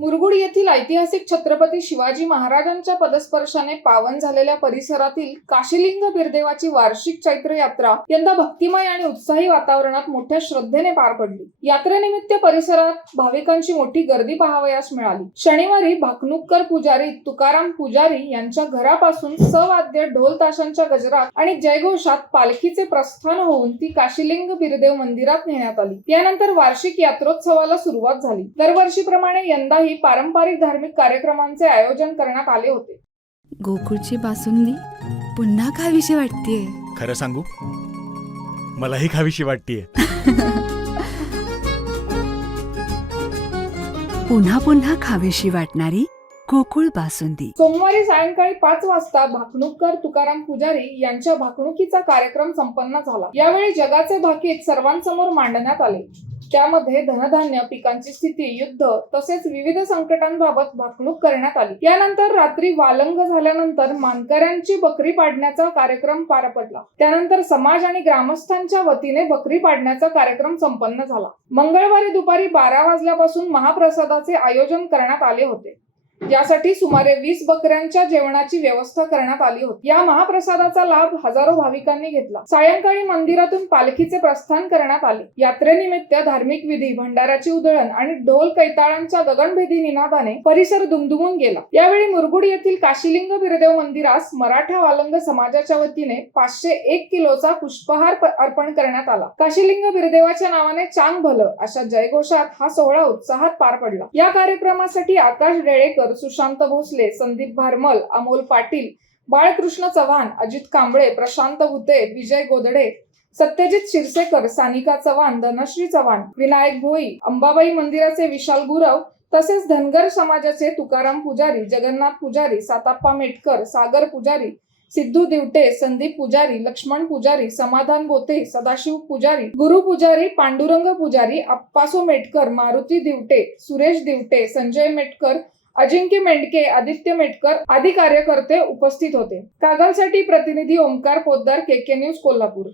मुरगुड येथील ऐतिहासिक छत्रपती शिवाजी महाराजांच्या पदस्पर्शाने पावन झालेल्या परिसरातील काशीलिंग बिरदेवाची वार्षिक चैत्र यात्रा यंदा भक्तिमय आणि उत्साही वातावरणात मोठ्या श्रद्धेने पार पडली। यात्रेनिमित्त परिसरात भाविकांची मोठी गर्दी पाहावयास मिळाली। शनिवारी भाकणूककर पुजारी तुकाराम पुजारी यांच्या घरापासून सवाद्य ढोल ताशांच्या गजरात आणि जयघोषात पालखीचे प्रस्थान होऊन ती काशीलिंग बिरदेव मंदिरात नेण्यात आली। त्यानंतर वार्षिक यात्रोत्सवाला सुरुवात झाली। दरवर्षीप्रमाणे यंदाही पारंपरिक धार्मिक कार्यक्रमांचे आयोजन करण्यात आले होते। गोकुळची बासुंदी पुन्हा खावीशी वाटतेय। खरं सांगू, मलाही खावीशी वाटतेय। पुन्हा पुन्हा खावीशी वाटणारी गोकुळ बासुंदी। सोमवारी सायंकाळी 5 वाजता भाकणूककर तुकाराम पुजारी यांच्या भाकणुकीचा कार्यक्रम संपन्न झाला। यावेळी जगाचे भाकीत सर्वांसमोर मांडण्यात आले। त्यामध्ये धनधान्य, पिकांची स्थिती, युद्ध तसेच विविध संकटांबाबत भाकणूक करण्यात आली। यानंतर रात्री वालंग झाल्यानंतर मानकऱ्यांची बकरी पाडण्याचा कार्यक्रम पार पडला। त्यानंतर समाज आणि ग्रामस्थांच्या वतीने बकरी पाडण्याचा कार्यक्रम संपन्न झाला। मंगळवारी दुपारी 12 वाजल्यापासून महाप्रसादाचे आयोजन करण्यात आले होते। यासाठी सुमारे 20 बकऱ्यांच्या जेवणाची व्यवस्था करण्यात आली होती। या महाप्रसादाचा लाभ हजारो भाविकांनी घेतला। सायंकाळी मंदिरातून पालखीचे प्रस्थान करण्यात आले। यात्रेनिमित्त धार्मिक विधी, भंडाराची उधळण आणि ढोल कैताळांच्या गगनभेदी निनादाने परिसर दुमदुमून गेला। यावेळी मुरगुड येथील काशीलिंग बिरदेव मंदिरास मराठा वालंग समाजाच्या वतीने 501 किलोचा पुष्पहार अर्पण करण्यात आला। काशीलिंग बिरदेवाच्या नावाने चांग भलं अशा जयघोषात हा सोहळा उत्साहात पार पडला। या कार्यक्रमासाठी आकाश डेळेकर, सुशांत भोसले, संदीप भारमल, अमोल पाटील, बाळकृष्ण चव्हाण, अजित कांबळे, प्रशांत भुते, विजय गोदडे, सत्यजित शिरसेकर, सानिका चव्हाण, धनश्री चव्हाण, विनायक भोई, अंबाबाई मंदिराचे विशाल गुरव तसेच धनगर समाजाचे तुकाराम पुजारी, जगन्नाथ पुजारी, साताप्पा मेटकर, सागर पुजारी, सिद्धू दिवटे, संदीप पुजारी, लक्ष्मण पुजारी, समाधान बोते, सदाशिव पुजारी, गुरु पुजारी, पांडुरंग पुजारी, अप्पासो मेटकर, मारुती दिवटे, सुरेश दिवटे, संजय मेटकर, अजिंक्य मेंढके, आदित्य मेटकर आदी कार्यकर्ते उपस्थित होते। कागलसाठी प्रतिनिधी ओमकार पोद्दार, KK न्यूज, कोल्हापूर।